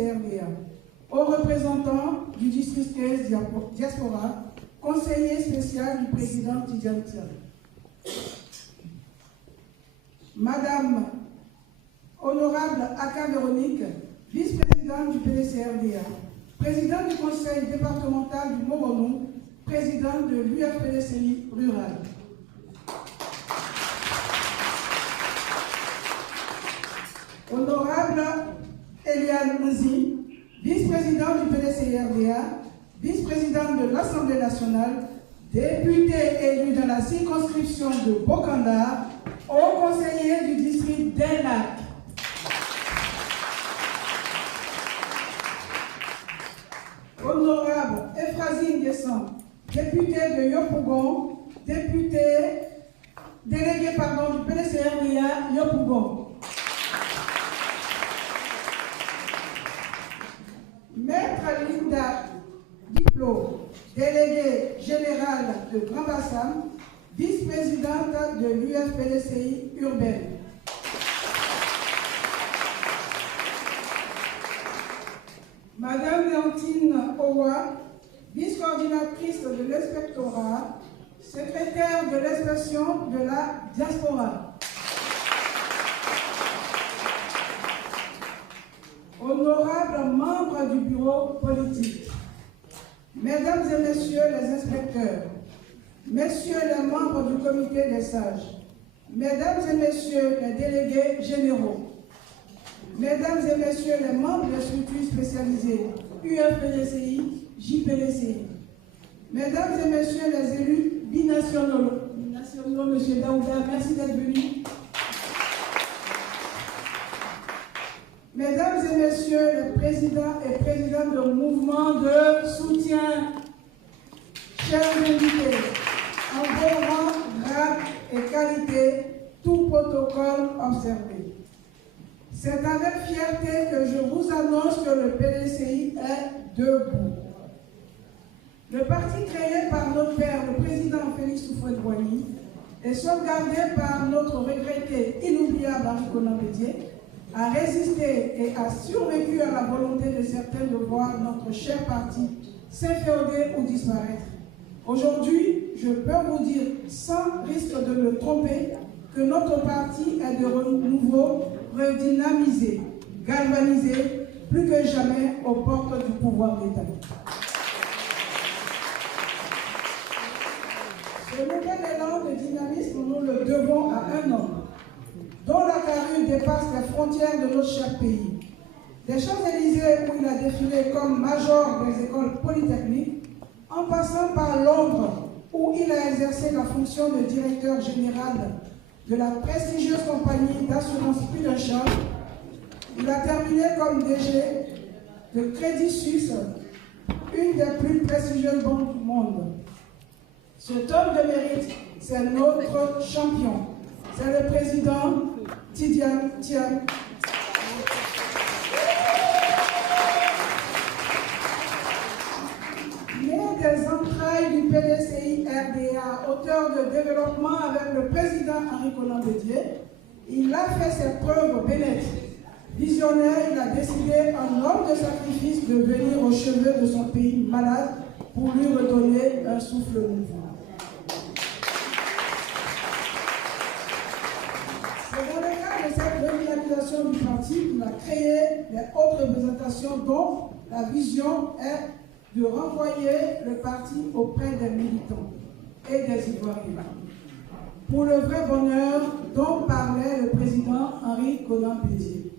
PDCRDA, aux représentants du district 15 Diaspora, conseiller spécial du président Tidiane Tian. Madame Honorable Aka Véronique, vice-présidente du PDCRDA, présidente du conseil départemental du Moronou, présidente de l'UFPDCI rural. Honorable Eliane Mouzi, vice-présidente du PDCRDA, vice-présidente de l'Assemblée nationale, députée élue dans la circonscription de Bokanda, au conseiller du district d'Enlac. Honorable Ephrazine Guesson, députée de Yopougon, délégué du PDCRDA Yopougon. Maître Linda Diplo, déléguée générale de Grand Bassam, vice-présidente de l'UFPDCI urbaine. Madame Léontine Owa, vice-coordinatrice de l'inspectorat, secrétaire de l'inspection de la diaspora. Honorables membres du bureau politique, mesdames et messieurs les inspecteurs, messieurs les membres du comité des sages, mesdames et messieurs les délégués généraux, mesdames et messieurs les membres des structures spécialisées, UFPDCI, JPDCI, mesdames et messieurs les élus binationaux, monsieur Daouda, merci d'être venu. Mesdames et messieurs les présidents et présidentes de mouvements de soutien, chers invités, en vos rangs, grade et qualité, tout protocole observé. C'est avec fierté que je vous annonce que le PDCI est debout. Le parti créé par notre père, le président Félix Houphouët-Boigny, et sauvegardé par notre regretté inoubliable Henri Konan Bédié, a résisté et a survécu à la volonté de certains de voir notre cher parti s'inféoder ou disparaître. Aujourd'hui, je peux vous dire, sans risque de me tromper, que notre parti est de nouveau redynamisé, galvanisé, plus que jamais aux portes du pouvoir d'État. Ce nouvel élan de dynamisme, nous le devons à un homme dont la carrure dépasse les frontières de notre cher pays. Des Champs-Élysées, où il a défilé comme major des écoles polytechniques, en passant par Londres, où il a exercé la fonction de directeur général de la prestigieuse compagnie d'assurance Prudential, il a terminé comme DG de Crédit Suisse, une des plus prestigieuses banques du monde. Cet homme de mérite, c'est notre champion. C'est le président Tidiane Tian. Né des entrailles du PDCI RDA, auteur de développement avec le président Henri Konan Bédié, il a fait ses preuves bénéfiques. Visionnaire, il a décidé, en homme de sacrifice, de venir au chevet de son pays malade pour lui redonner un souffle nouveau. C'est dans le cadre de cette revitalisation du parti qu'il a créé les hautes représentations dont la vision est de renvoyer le parti auprès des militants et des Ivoiriens. Pour le vrai bonheur dont parlait le président Henri Konan Bédié.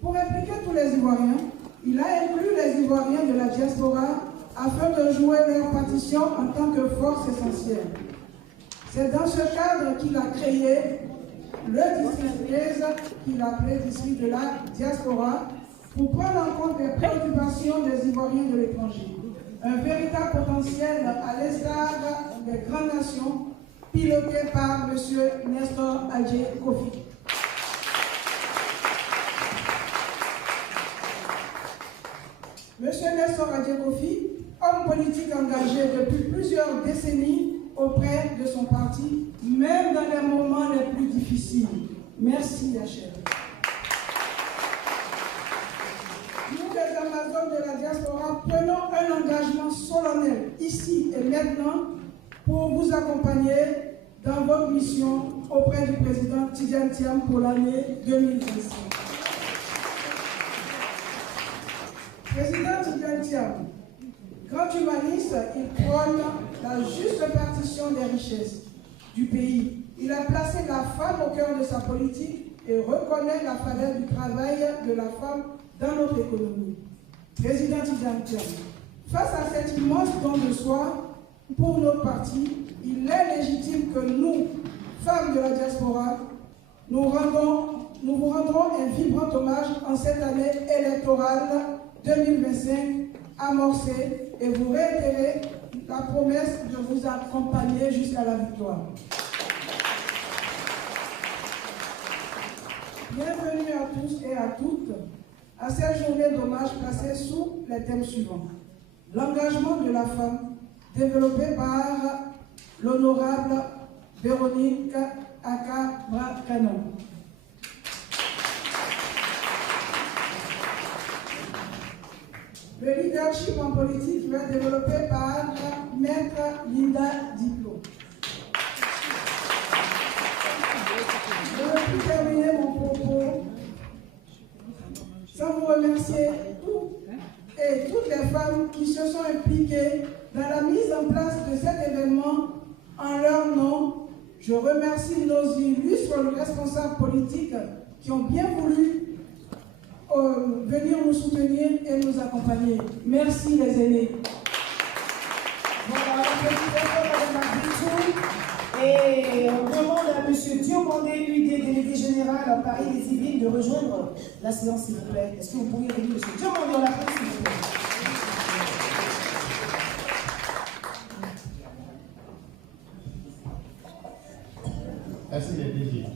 Pour impliquer tous les Ivoiriens, il a inclus les Ivoiriens de la diaspora afin de jouer leur partition en tant que force essentielle. C'est dans ce cadre qu'il a créé le district 13, qu'il a appelé district de la diaspora, pour prendre en compte les préoccupations des Ivoiriens de l'étranger. Un véritable potentiel à l'instar des grandes nations, piloté par M. Nestor Adjé Kofi. M. Nestor Adjé Kofi, homme politique engagé depuis plusieurs décennies auprès de son parti, même dans les moments les plus difficiles. Merci, Hachem. Nous, les femmes de la diaspora, prenons un engagement solennel, ici et maintenant, pour vous accompagner dans votre mission auprès du président Tidjane Thiam pour l'année 2025. Président Tidjane Thiam, grand humaniste, il prône la juste répartition des richesses du pays. Il a placé la femme au cœur de sa politique et reconnaît la valeur du travail de la femme dans notre économie. Président Tidjane Thiam, face à cet immense don de soi pour notre parti, il est légitime que nous, femmes de la diaspora, nous vous rendrons un vibrant hommage en cette année électorale 2025 amorcée et vous réitérer la promesse de vous accompagner jusqu'à la victoire. Bienvenue à tous et à toutes à cette journée d'hommage placée sous les thèmes suivants. L'engagement de la femme, développé par l'honorable Véronique Aka-Bra-Canon. Le leadership en politique va être développé par Maître Linda Diplo. Je ne vais plus terminer mon propos sans vous remercier toutes les femmes qui se sont impliquées dans la mise en place de cet événement en leur nom. Je remercie nos illustres responsables politiques qui ont bien voulu venir nous soutenir et nous accompagner. Merci les aînés. Voilà, et on demande à M. Diomandé, lui, délégué général à Paris des Civils, de rejoindre la séance, s'il vous plaît. Est-ce que vous pourriez venir, M. Diomandé, en la place, s'il vous plaît? Merci les DG.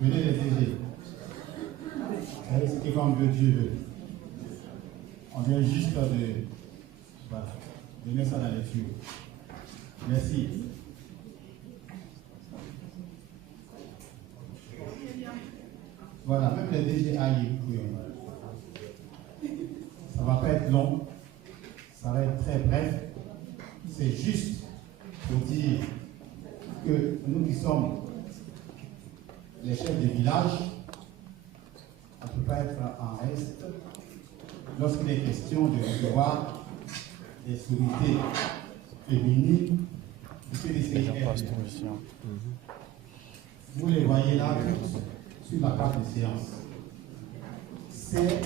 Venez les DG. C'est comme Dieu veut. On vient juste de mettre ça dans les tuyaux. Merci. Voilà, même les DG aillent. Ça ne va pas être long. Ça va être très bref. C'est juste pour dire que nous qui sommes les chefs de village, on ne peut pas être en reste lorsqu'il est question de recevoir des sonorités féminines du PDCR. Vous les voyez là sur la carte de séance. C'est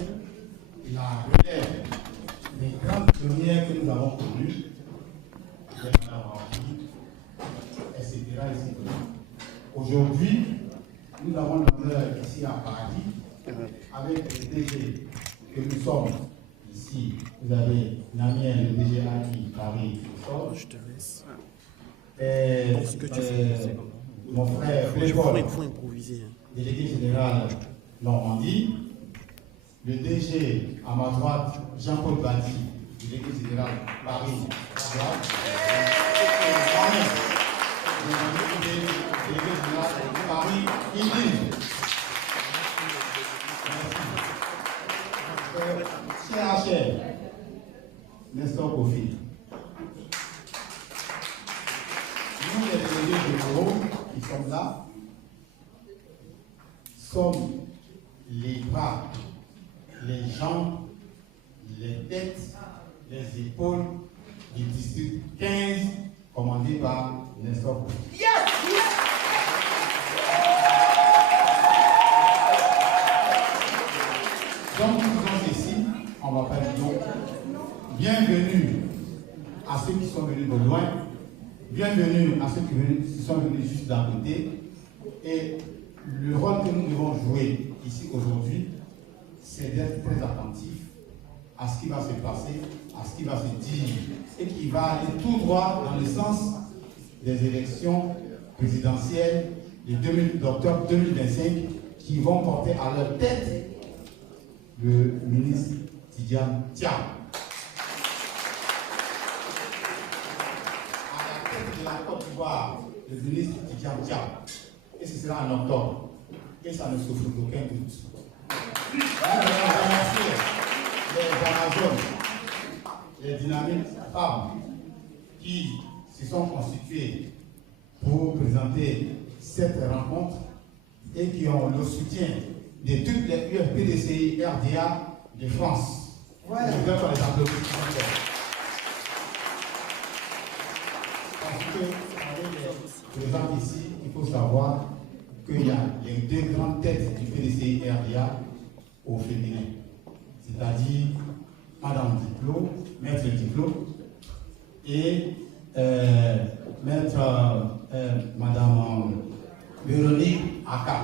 la relève des grandes premières que nous avons connues, etc. Aujourd'hui, nous avons l'honneur ici à Paris, avec les DG que nous sommes ici. Vous avez Namien, le DG Aki, Paris, je te laisse. Mon frère Flévol, délégué général Normandie. Le DG à ma droite, Jean-Paul Badi, délégué général Paris. Délégué général Paris, Indine. CHR, Nestor Kofi. Nous, les délégués généraux qui sommes là, sommes les bras, les jambes, les têtes, les épaules du district 15 commandé par Nestor Kofi. Yes! Donc nous disons ici, on ne va pas dire non. Bienvenue à ceux qui sont venus de loin, bienvenue à ceux qui sont venus juste d'à côté. Et le rôle que nous devons jouer ici aujourd'hui, c'est d'être très attentif à ce qui va se passer, à ce qui va se dire, et qui va aller tout droit dans le sens des élections présidentielles d'octobre 2025 qui vont porter à leur tête le ministre Tidjane Thiam. À la tête de la Côte d'Ivoire, le ministre Tidjane Thiam. Et ce sera en octobre. Et ça ne souffre d'aucun doute. allons remercier les Amazones, les dynamiques femmes qui se sont constituées pour présenter cette rencontre et qui ont le soutien de toutes les UFPDCI RDA de France. Voilà. Je vais faire les applaudissements. Parce que, avec les présents ici, il faut savoir qu'il y a les deux grandes têtes du PDCI RDA au féminin. C'est-à-dire Madame Diplo, Maître Diplo, et Madame Véronique Aka.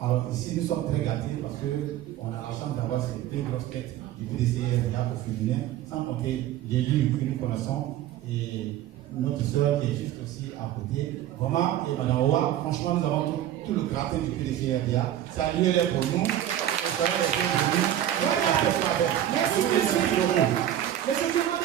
Alors ici, nous sommes très gâtés parce qu'on a la chance d'avoir ces deux grosses têtes du PDCRDA au féminin, sans compter l'élu que nous connaissons et notre soeur qui est juste aussi à côté. Vraiment, et Madame Oua, franchement, nous avons tout le gratin du PDCRDA. Saluez-les pour nous. Et soyez les bienvenus. Merci, monsieur.